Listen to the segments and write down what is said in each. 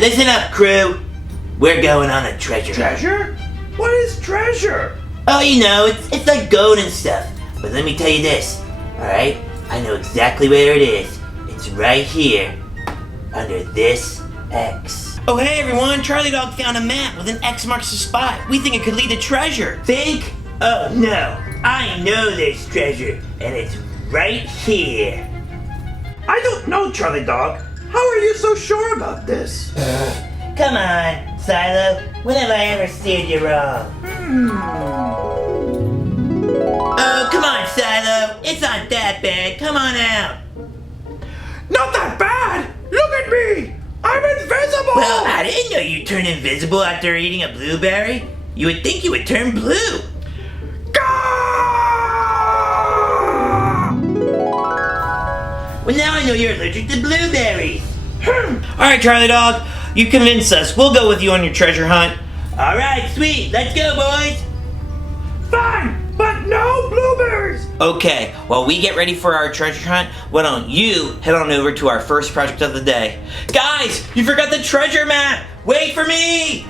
Alright, listen up, crew. We're going on a treasure hunt. Treasure? What is treasure? Oh, you know, it's like gold and stuff. But let me tell you this, alright? I know exactly where it is. It's right here, under this X. Oh hey everyone, Charlie Dog found a map with an X marks the spot. We think it could lead to treasure. Think? Oh no, I know there's treasure, and it's right here. I don't know, Charlie Dog. How are you so sure about this? Come on, Cilo. When have I ever steered you wrong? Oh, come on, Cilo. It's not that bad. Come on out. Not that bad! Look at me! I'm invisible! Well, I didn't know you'd turn invisible after eating a blueberry. You would think you would turn blue. Gah! Well, now I know you're allergic to blueberries. Alright Charlie Dog, you convinced us. We'll go with you on your treasure hunt. Alright, sweet. Let's go, boys. Fine, but no blueberries! Okay, while we get ready for our treasure hunt, why don't you head on over to our first project of the day. Guys, you forgot the treasure map! Wait for me!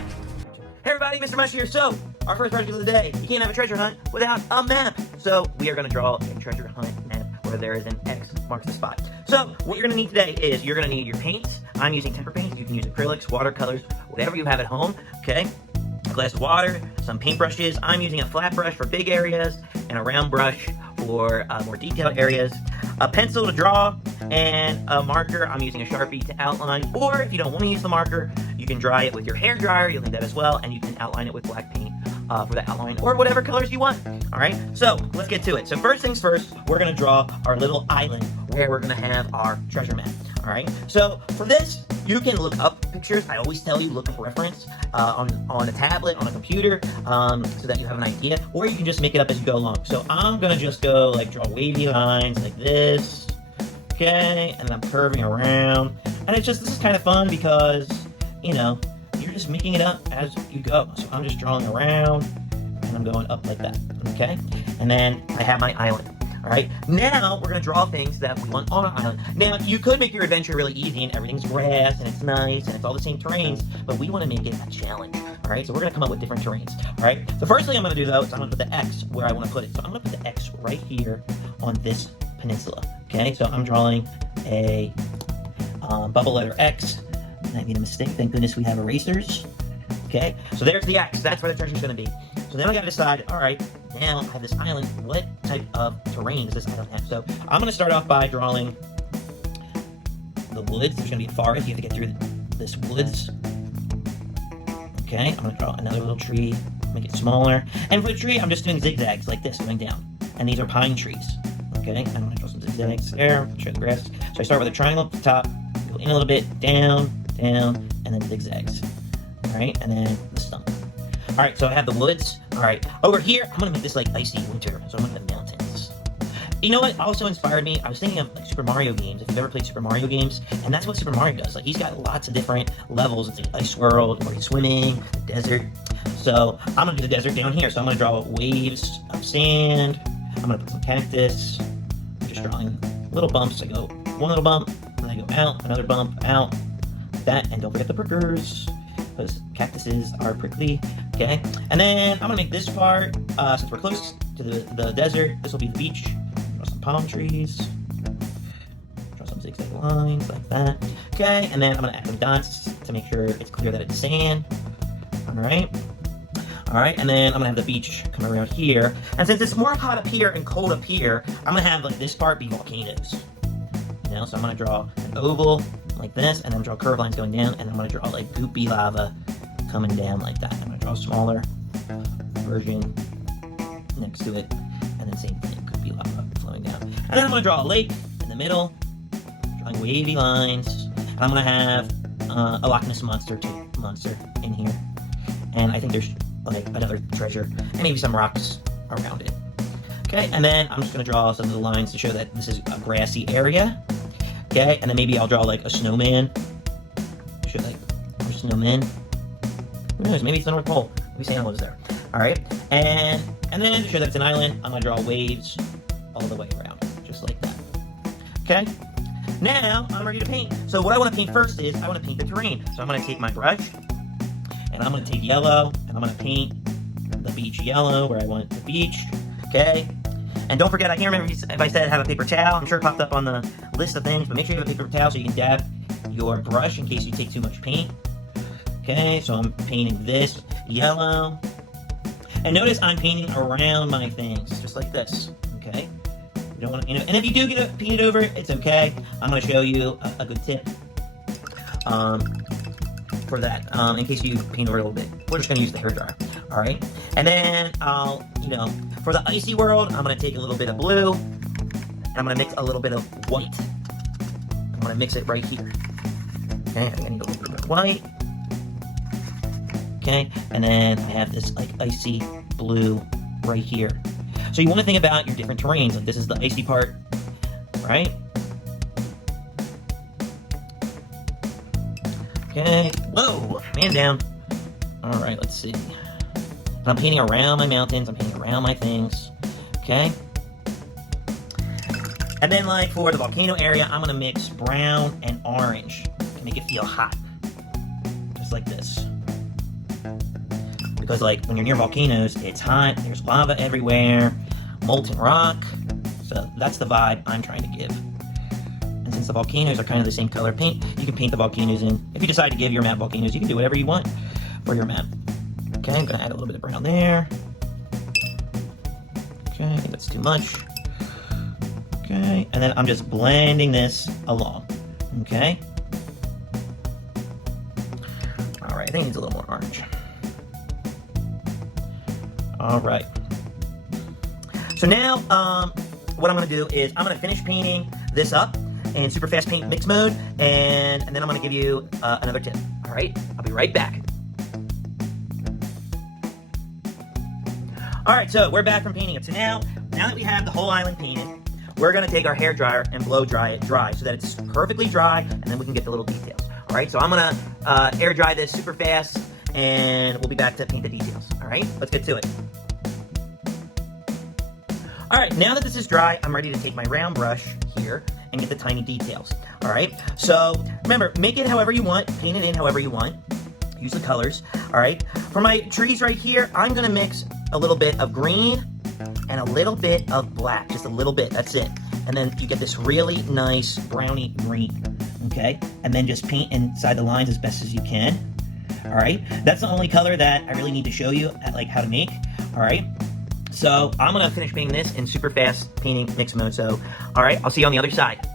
Hey everybody, Mr. Mush here. So, our first project of the day, you can't have a treasure hunt without a map. So, we are going to draw a treasure hunt map where there is an X marks the spot. So, what you're going to need today is you're going to need your paints. I'm using temper paint. You can use acrylics, watercolors, whatever you have at home, okay? A glass of water, some paintbrushes. I'm using a flat brush for big areas and a round brush for more detailed areas. A pencil to draw and a marker. I'm using a Sharpie to outline, or if you don't want to use the marker, you can dry it with your hair dryer. You'll need that as well, and you can outline it with black paint for the outline, or whatever colors you want. Alright, so let's get to it. So first things first, we're going to draw our little island where we're going to have our treasure map. Alright, so for this, you can look up pictures. I always tell you, look up reference on a tablet, on a computer, so that you have an idea, or you can just make it up as you go along. So I'm going to just go like draw wavy lines like this, okay, and then I'm curving around, and it's just, this is kind of fun because, you know, you're just making it up as you go. So I'm just drawing around, and I'm going up like that, okay, and then I have my island. Alright, now we're going to draw things that we want on our island. Now, you could make your adventure really easy and everything's grass and it's nice and it's all the same terrains, but we want to make it a challenge. Alright, so we're going to come up with different terrains. Alright, the first thing I'm going to do though is I'm going to put the X where I want to put it. So I'm going to put the X right here on this peninsula. Okay, so I'm drawing a bubble letter X. And I made a mistake. Thank goodness we have erasers. Okay, so there's the X. That's where the treasure's going to be. So then I got to decide, alright, now I have this island. What type of terrain does this island have? So I'm going to start off by drawing the woods. There's going to be a forest. You have to get through this woods. Okay, I'm going to draw another little tree, make it smaller. And for the tree, I'm just doing zigzags like this going down. And these are pine trees. Okay, I'm going to draw some zigzags there, show the grass. So I start with a triangle at the top, go in a little bit, down, down, and then zigzags. Alright, and then the stump. Alright, so I have the woods. Alright, over here, I'm going to make this like icy winter. So I'm going to have mountains. You know what also inspired me? I was thinking of like Super Mario games, if you've ever played Super Mario games, and that's what Super Mario does. Like, he's got lots of different levels. It's like ice world, where he's swimming, the desert. So I'm going to do the desert down here. So I'm going to draw waves of sand. I'm going to put some cactus. I'm just drawing little bumps. I go one little bump, and I go out, another bump, out, like that, and don't forget the prickers, because cactuses are prickly. Okay, and then I'm gonna make this part, since we're close to the desert, this will be the beach. Draw some palm trees, draw some zigzag lines like that. Okay, and then I'm gonna add some dots to make sure it's clear that it's sand. Alright, and then I'm gonna have the beach come around here. And since it's more hot up here and cold up here, I'm gonna have like this part be volcanoes. You know, so I'm gonna draw an oval like this, and then draw curved lines going down, and I'm going to draw like goopy lava coming down like that. I'm going to draw a smaller version next to it, and then same thing, goopy lava flowing down. And then I'm going to draw a lake in the middle, drawing wavy lines, and I'm going to have a Loch Ness monster in here. And I think there's like another treasure, and maybe some rocks around it. Okay, and then I'm just going to draw some of the lines to show that this is a grassy area. Okay, and then maybe I'll draw like a snowman. Should like or snowmen. Who knows? Maybe it's the North Pole. Maybe Santa lives there. All right, and then to show that it's an island, I'm gonna draw waves all the way around, just like that. Okay, Now, I'm ready to paint. So what I want to paint first is, I want to paint the terrain. So I'm going to take my brush, and I'm going to take yellow, and I'm going to paint the beach yellow where I want the beach, okay? And don't forget, I can't remember if I said have a paper towel. I'm sure it popped up on the list of things, but make sure you have a paper towel so you can dab your brush in case you take too much paint. Okay, so I'm painting this yellow. And notice I'm painting around my things, just like this, okay? You don't want to, and if you do get it painted over, it's okay. I'm going to show you a good tip for that, in case you paint over a little bit. We're just going to use the hairdryer, all right? And then I'll, for the icy world, I'm going to take a little bit of blue, and I'm going to mix a little bit of white. I'm going to mix it right here. Okay, I think I need a little bit of white. Okay, and then I have this like icy blue right here. So you want to think about your different terrains. Like this is the icy part, right? Okay, whoa, man down. All right, let's see. And I'm painting around my mountains. I'm painting around my things. Okay. And then like for the volcano area, I'm gonna mix brown and orange to make it feel hot, just like this. Because like when you're near volcanoes, it's hot, there's lava everywhere, molten rock. So that's the vibe I'm trying to give. And since the volcanoes are kind of the same color paint, you can paint the volcanoes in. If you decide to give your map volcanoes, you can do whatever you want for your map. Okay, I'm gonna add a little bit of brown there. Okay, I think that's too much. Okay, and then I'm just blending this along. Okay. All right, I think it needs a little more orange. All right. So now, what I'm going to do is I'm going to finish painting this up in super fast paint mix mode, and then I'm going to give you another tip. All right, I'll be right back. All right, so we're back from painting it. So now that we have the whole island painted, we're going to take our hair dryer and blow dry it dry so that it's perfectly dry, and then we can get the little details. All right, so I'm going to air dry this super fast, and we'll be back to paint the details. All right, let's get to it. All right, now that this is dry, I'm ready to take my round brush here and get the tiny details. All right, so remember, make it however you want, paint it in however you want. Use the colors. All right, for my trees right here, I'm gonna mix a little bit of green and a little bit of black, just a little bit, that's it. And then you get this really nice browny green, okay? And then just paint inside the lines as best as you can. All right, that's the only color that I really need to show you like how to make. All right, so I'm gonna finish painting this in super fast painting mix mode. So, all right, I'll see you on the other side.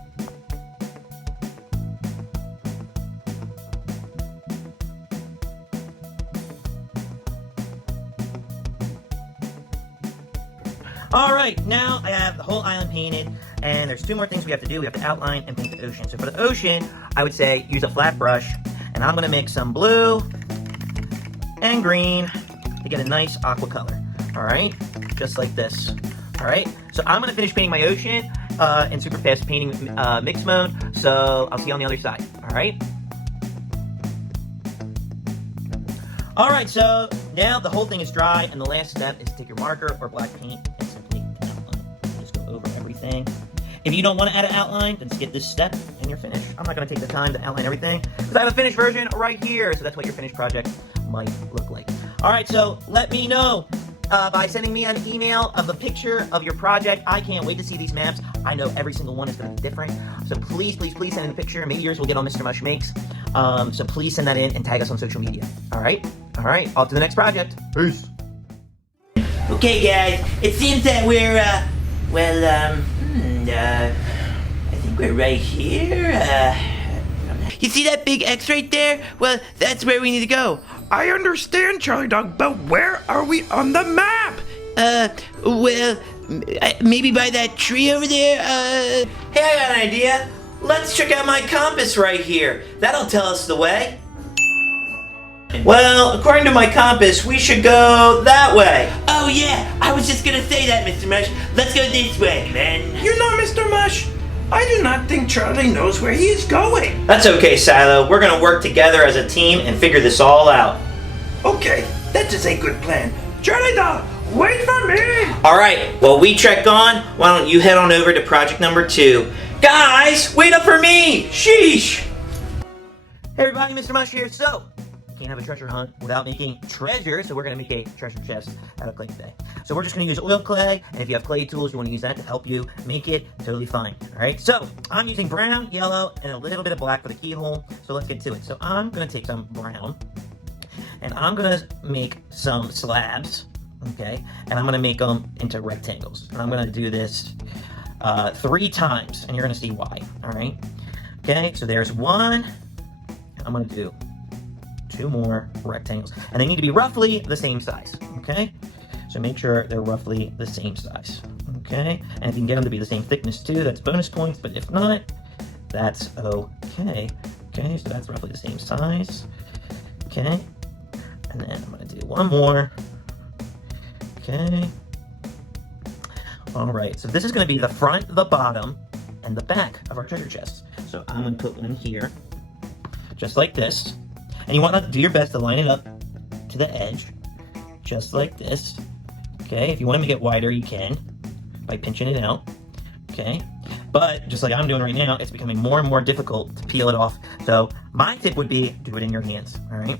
All right, now I have the whole island painted, and there's two more things we have to do. We have to outline and paint the ocean. So for the ocean, I would say use a flat brush, and I'm gonna mix some blue and green to get a nice aqua color. All right, just like this. All right, so I'm gonna finish painting my ocean in super fast painting mix mode. So I'll see you on the other side. All right. All right, so now the whole thing is dry, and the last step is to take your marker or black paint and simply outline. Just go over everything. If you don't want to add an outline, then skip this step and you're finished. I'm not going to take the time to outline everything because I have a finished version right here, so that's what your finished project might look like. All right, so let me know by sending me an email of a picture of your project. I can't wait to see these maps. I know every single one is going to be different, so please, please, please send in a picture. Maybe yours will get on Mr. Mush Makes. So please send that in and tag us on social media. All right, off to the next project. Peace. Okay, guys, it seems that we're, I think we're right here. You see that big X right there? Well, that's where we need to go. I understand, Charlie Dog, but where are we on the map? Well, maybe by that tree over there, Hey, I got an idea. Let's check out my compass right here. That'll tell us the way. Well, according to my compass, we should go that way. Oh yeah, I was just gonna say that, Mr. Mush. Let's go this way, man. You know, Mr. Mush, I do not think Charlie knows where he is going. That's okay, Cilo. We're gonna work together as a team and figure this all out. Okay, that is a good plan. Charlie Dog, wait for me! Alright, while we trek on, why don't you head on over to project number 2. Guys, wait up for me! Sheesh! Hey everybody, Mr. Mush here. So, can't have a treasure hunt without making treasure, so we're going to make a treasure chest out of clay today. So we're just going to use oil clay, and if you have clay tools, you want to use that to help you make it totally fine. Alright, so I'm using brown, yellow, and a little bit of black for the keyhole, so let's get to it. So I'm going to take some brown, and I'm going to make some slabs, okay, and I'm going to make them into rectangles. And I'm going to do this 3 times, and you're going to see why, alright? Okay, so there's one. I'm going to do 2 more rectangles, and they need to be roughly the same size, okay? So make sure they're roughly the same size, okay? And if you can get them to be the same thickness too, that's bonus points, but if not, that's okay. Okay, so that's roughly the same size, okay? And then I'm going to do 1 more, okay? All right, so this is going to be the front, the bottom, and the back of our treasure chest. So I'm going to put one here, just like this. And you want to do your best to line it up to the edge, just like this. Okay, if you want to make it wider, you can by pinching it out. Okay, but just like I'm doing right now, it's becoming more and more difficult to peel it off. So my tip would be do it in your hands. All right.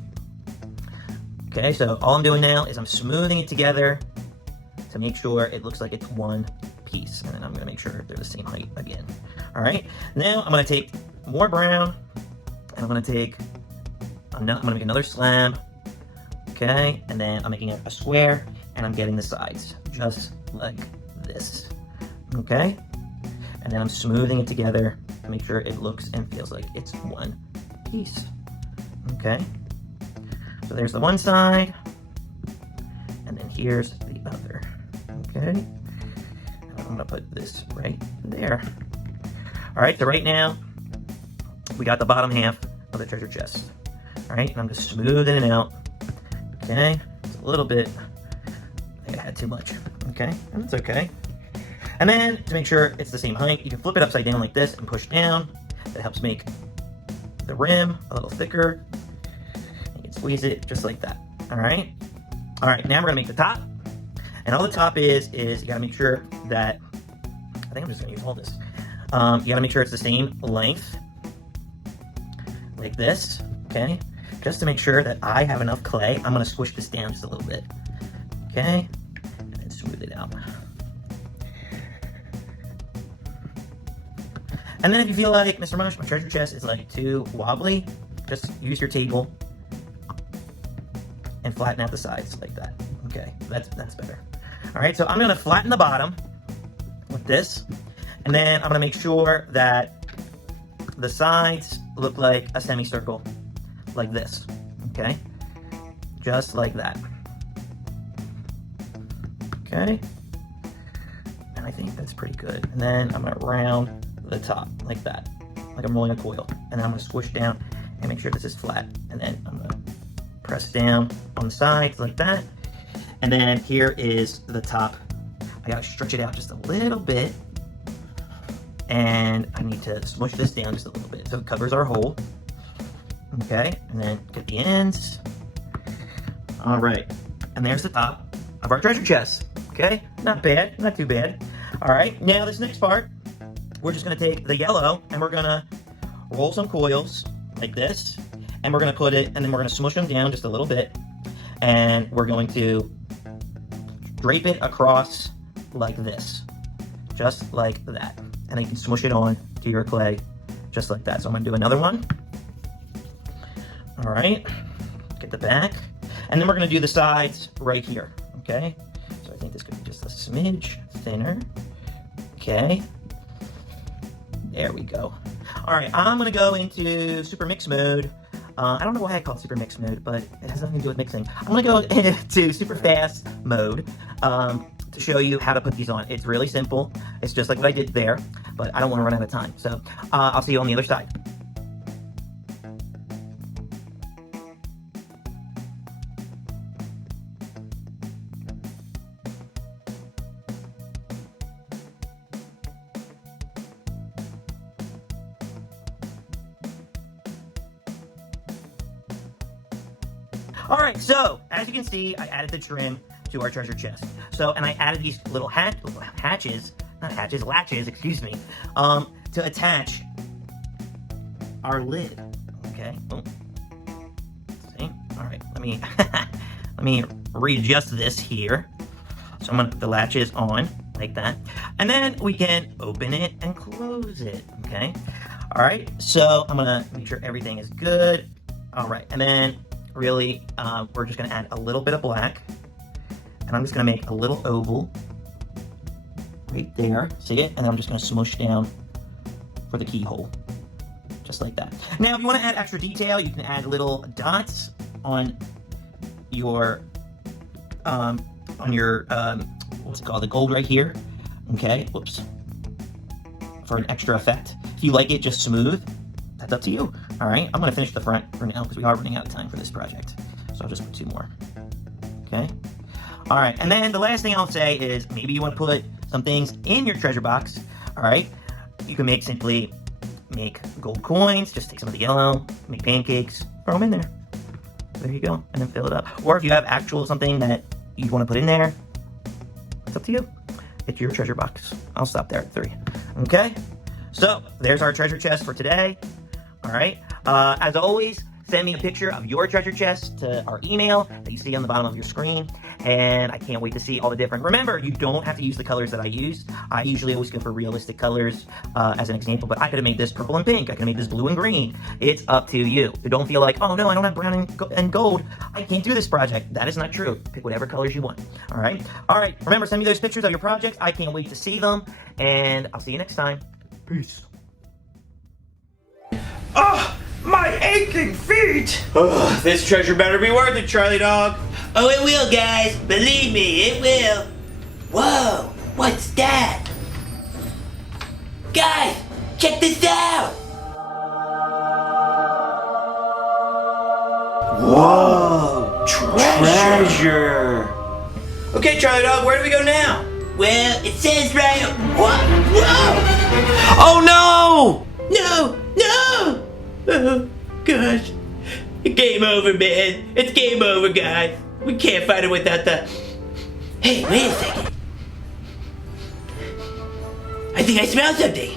Okay, so all I'm doing now is I'm smoothing it together to make sure it looks like it's one piece, and then I'm going to make sure they're the same height again. All right. Now I'm going to take more brown, and I'm going to take. I'm going to make another slab, okay, and then I'm making a square, and I'm getting the sides, just like this, okay, and then I'm smoothing it together to make sure it looks and feels like it's one piece, okay, so there's the one side, and then here's the other, okay, and I'm going to put this right there. All right, so right now, we got the bottom half of the treasure chest. All right, and I'm just smoothing it out, okay? It's a little bit, I think I had too much, okay? And it's okay. And then, to make sure it's the same height, you can flip it upside down like this and push down. That helps make the rim a little thicker. You can squeeze it just like that, all right? All right, now we're gonna make the top. And all the top is you gotta make sure that, I think I'm just gonna use all this. You gotta make sure it's the same length, like this, okay? Just to make sure that I have enough clay, I'm going to squish this down just a little bit, okay? And then smooth it out. And then if you feel like, Mr. Mush, my treasure chest is like too wobbly, just use your table and flatten out the sides like that. Okay, that's better. All right, so I'm going to flatten the bottom with this, and then I'm going to make sure that the sides look like a semicircle. Like this, okay? Just like that. Okay? And I think that's pretty good. And then I'm gonna round the top like that, like I'm rolling a coil. And then I'm gonna squish down and make sure this is flat. And then I'm gonna press down on the sides like that. And then here is the top. I gotta stretch it out just a little bit. And I need to smush this down just a little bit so it covers our hole. Okay, and then get the ends. All right, and there's the top of our treasure chest. Okay, not bad, not too bad. All right, now this next part, we're just gonna take the yellow and we're gonna roll some coils like this, and we're gonna put it, and then we're gonna smush them down just a little bit, and we're going to drape it across like this, just like that, and then you can smush it on to your clay just like that. So I'm gonna do another one. All right, get the back, and then we're gonna do the sides right here, okay? So I think this could be just a smidge thinner, okay? There we go. All right, I'm gonna go into super mix mode. I don't know why I call it super mix mode, but it has nothing to do with mixing. I'm gonna go into super fast mode to show you how to put these on. It's really simple. It's just like what I did there, but I don't wanna run out of time. So I'll see you on the other side. All right, so as you can see, I added the trim to our treasure chest. So, and I added these little latches, excuse me, to to attach our lid. Okay. Oh. See? All right. Let me readjust this here. So the latch is on like that, and then we can open it and close it. Okay. All right. So I'm gonna make sure everything is good. All right. And then really, we're just gonna add a little bit of black, and I'm just gonna make a little oval right there. See it? And then I'm just gonna smoosh down for the keyhole, just like that. Now, if you want to add extra detail, you can add little dots on your what's it called, the gold right here. Okay, whoops, for an extra effect. If you like it just smooth, that's up to you. All right, I'm gonna finish the front for now because we are running out of time for this project, so I'll just put 2 more. Okay, all right, and then the last thing I'll say is maybe you want to put some things in your treasure box. All right, you can simply make gold coins. Just take some of the yellow, make pancakes, throw them in there. There you go, and then fill it up. Or if you have something that you want to put in there, it's up to you. It's your treasure box. I'll stop there at 3. Okay? So, there's our treasure chest for today. All right? As always, send me a picture of your treasure chest to our email that you see on the bottom of your screen. And I can't wait to see all the different... Remember, you don't have to use the colors that I use. I usually always go for realistic colors as an example, but I could have made this purple and pink. I could have made this blue and green. It's up to you. So don't feel like, oh no, I don't have brown and gold. I can't do this project. That is not true. Pick whatever colors you want. All right? All right. Remember, send me those pictures of your projects. I can't wait to see them. And I'll see you next time. Peace. Oh, my aching feet! Oh, this treasure better be worth it, Charlie Dog. Oh, it will, guys. Believe me, it will. Whoa, what's that? Guys, check this out. Whoa, treasure. Okay, Charlie Dog, where do we go now? Well, it says right... What? Whoa! Oh, no! No! No! Oh, gosh. Game over, man. It's game over, guys. We can't fight it without the... Hey, wait a second. I think I smell something.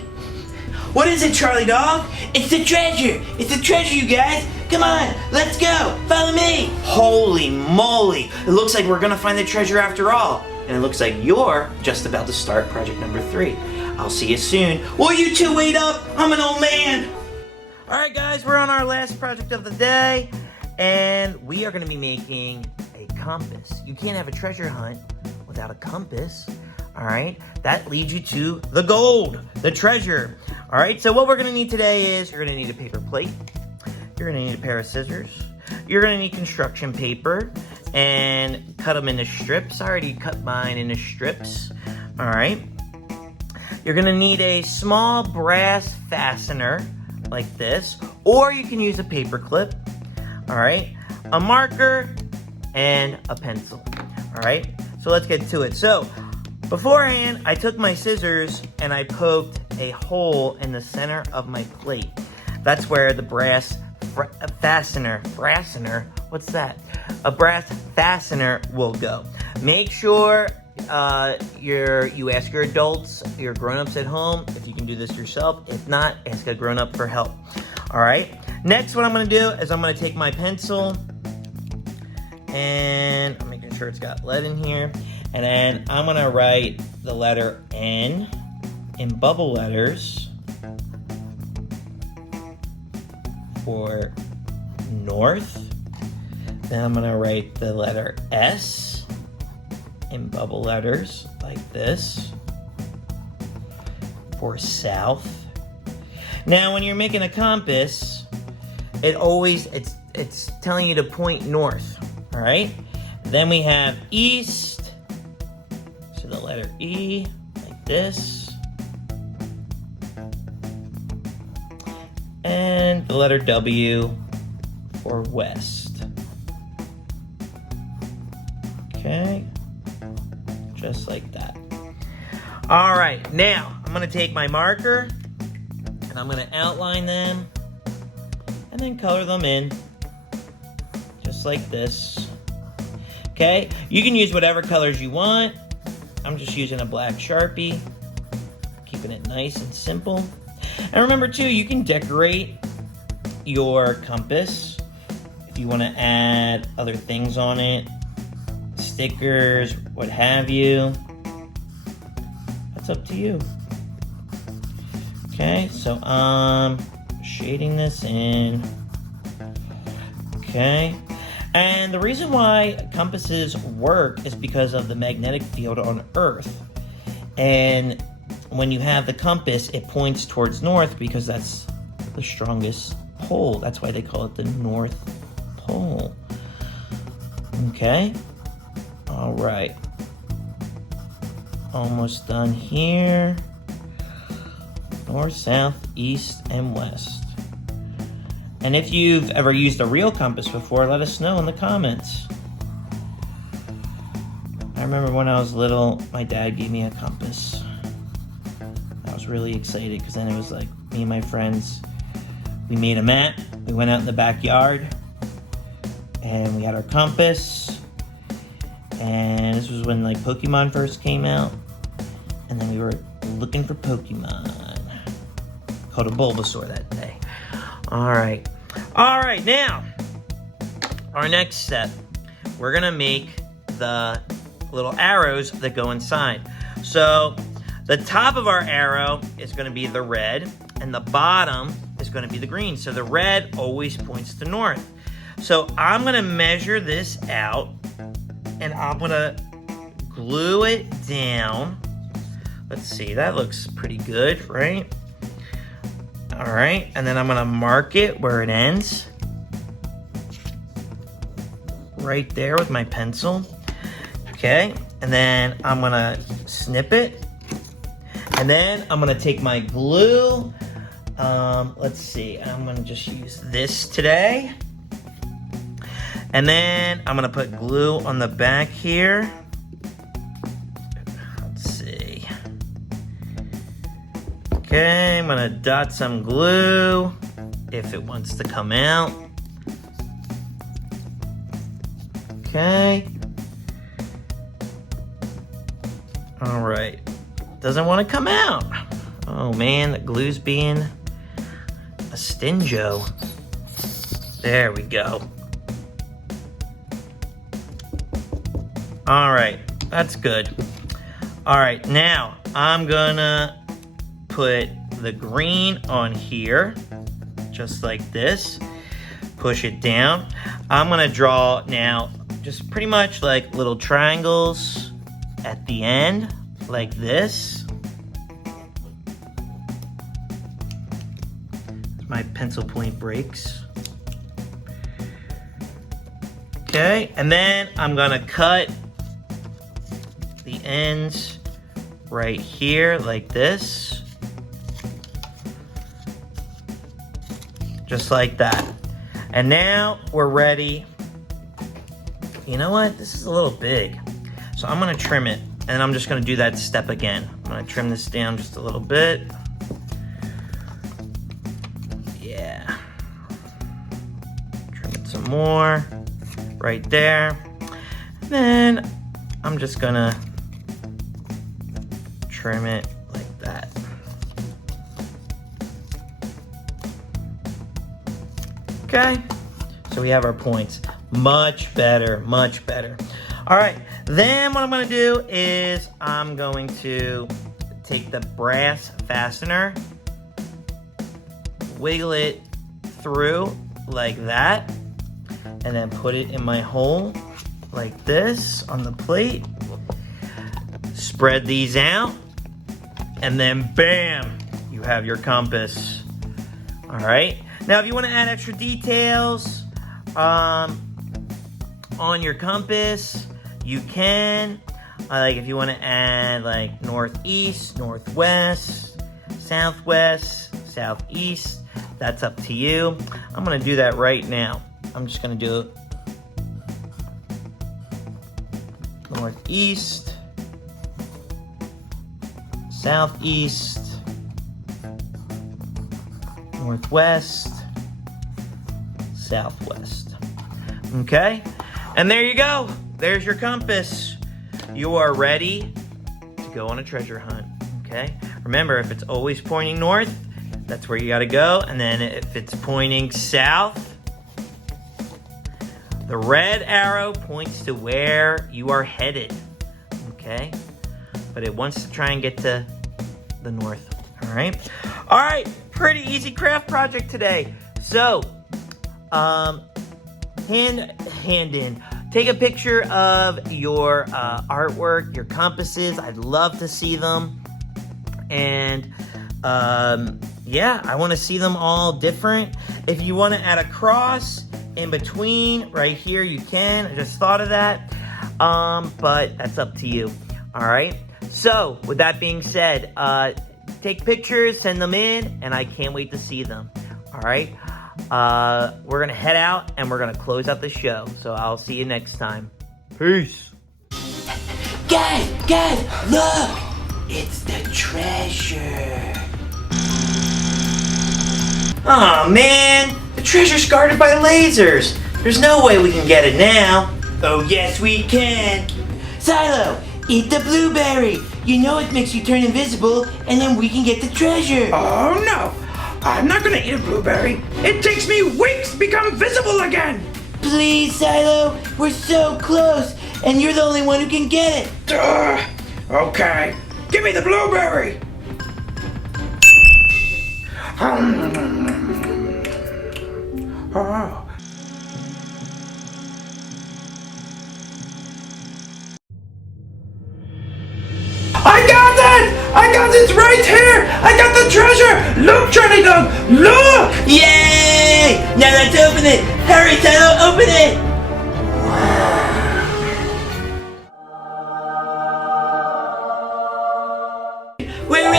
What is it, Charlie Dog? It's the treasure. It's the treasure, you guys. Come on, let's go. Follow me. Holy moly. It looks like we're gonna find the treasure after all. And it looks like you're just about to start project number 3. I'll see you soon. Will you 2 wait up? I'm an old man. All right, guys, we're on our last project of the day. And we are gonna be making a compass. You can't have a treasure hunt without a compass. All right, that leads you to the gold, the treasure. All right, so what we're gonna need today is you're gonna need a paper plate. You're gonna need a pair of scissors. You're gonna need construction paper and cut them into strips. I already cut mine into strips. All right. You're gonna need a small brass fastener like this, or you can use a paper clip. All right, a marker and a pencil. All right, so let's get to it. So beforehand, I took my scissors and I poked a hole in the center of my plate. That's where the brass fastener, what's that? A brass fastener will go. Make sure you ask your adults, your grown-ups at home, if you can do this yourself. If not, ask a grown-up for help. All right. Next, what I'm going to do is I'm going to take my pencil and I'm making sure it's got lead in here. And then I'm going to write the letter N in bubble letters for north. Then I'm going to write the letter S in bubble letters like this for south. Now, when you're making a compass, it's telling you to point north, all right? Then we have east, so the letter E like this, and the letter W for west. Okay, just like that. All right, now I'm gonna take my marker and I'm gonna outline them and then color them in just like this. Okay, you can use whatever colors you want. I'm just using a black Sharpie, keeping it nice and simple. And remember too, you can decorate your compass if you want to add other things on it, stickers, what have you. That's up to you. Okay, so I'm shading this in. Okay, and the reason why compasses work is because of the magnetic field on Earth. And when you have the compass, it points towards north because that's the strongest pole. That's why they call it the North Pole. Okay, all right. Almost done here. North, south, east, and west. And if you've ever used a real compass before, let us know in the comments. I remember when I was little, my dad gave me a compass. I was really excited because then it was like me and my friends, we made a mat, we went out in the backyard, and we had our compass. And this was when like Pokemon first came out. And then we were looking for Pokemon. Called a Bulbasaur that day. Alright, now, our next step, we're gonna make the little arrows that go inside. So, the top of our arrow is gonna be the red, and the bottom is gonna be the green. So the red always points to north. So I'm gonna measure this out, and I'm gonna glue it down. Let's see, that looks pretty good, right? All right, and then I'm gonna mark it where it ends. Right there with my pencil. Okay, and then I'm gonna snip it. And then I'm gonna take my glue. Let's see, I'm gonna just use this today. And then I'm gonna put glue on the back here. Okay, I'm gonna dot some glue if it wants to come out. Okay. All right. Doesn't want to come out. Oh man, the glue's being a stingo. There we go. All right, that's good. All right, now I'm gonna put the green on here, just like this. Push it down. I'm gonna draw now just pretty much like little triangles at the end, like this. My pencil point breaks. Okay, and then I'm gonna cut the ends right here like this. Just like that. And now we're ready. You know what? This is a little big. So I'm gonna trim it, and I'm just gonna do that step again. I'm gonna trim this down just a little bit. Yeah. Trim it some more. Right there. And then I'm just gonna trim it like that. Okay, so we have our points. Much better, much better. All right, then what I'm gonna do is I'm going to take the brass fastener, wiggle it through like that, and then put it in my hole like this on the plate. Spread these out, and then bam, you have your compass. All right. Now, if you want to add extra details on your compass, you can. Like if you want to add like northeast, northwest, southwest, southeast, that's up to you. I'm going to do that right now. I'm just going to do it northeast, southeast, northwest, southwest. Okay? And there you go. There's your compass. You are ready to go on a treasure hunt. Okay? Remember, if it's always pointing north, that's where you gotta go. And then if it's pointing south, the red arrow points to where you are headed, okay? But it wants to try and get to the north, all right? All right, pretty easy craft project today. So, hand in. Take a picture of your artwork, your compasses. I'd love to see them. And yeah, I want to see them all different. If you want to add a cross in between right here, you can. I just thought of that. But that's up to you. All right. So with that being said, take pictures, send them in, and I can't wait to see them. All right. We're gonna head out and we're gonna close out the show. So I'll see you next time. Peace. Guys, look! It's the treasure. Oh man, the treasure's guarded by lasers. There's no way we can get it now. Oh yes we can. Cilo, eat the blueberry. You know it makes you turn invisible, and then we can get the treasure. Oh no! I'm not gonna eat a blueberry. It takes me weeks to become visible again. Please, Cilo, we're so close, and you're the only one who can get it. Okay, give me the blueberry. Oh. I got it right here! I got the treasure! Look, Johnny Dog, look! Yay! Now let's open it! Hurry, Cilo, open it! We're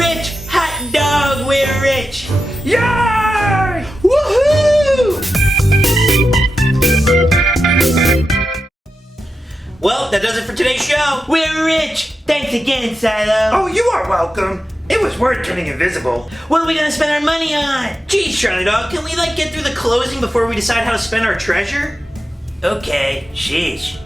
rich! Hot dog, we're rich! Yay! Woohoo! Well, that does it for today's show. We're rich! Thanks again, Cilo! Oh, you are welcome. It was worth turning invisible. What are we gonna spend our money on? Geez, Charlie Dog, can we get through the closing before we decide how to spend our treasure? Okay, sheesh.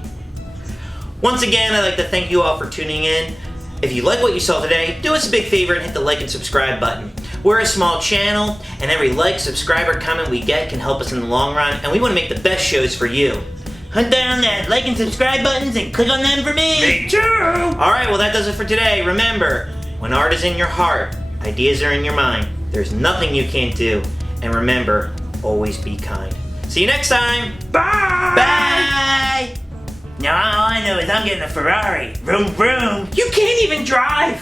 Once again, I'd like to thank you all for tuning in. If you like what you saw today, do us a big favor and hit the like and subscribe button. We're a small channel, and every like, subscribe, or comment we get can help us in the long run, and we want to make the best shows for you. Hunt down that like and subscribe buttons and click on them for me! Me too! Alright, well that does it for today. Remember, when art is in your heart, ideas are in your mind. There's nothing you can't do. And remember, always be kind. See you next time! Bye! Bye! Now all I know is I'm getting a Ferrari. Vroom vroom! You can't even drive!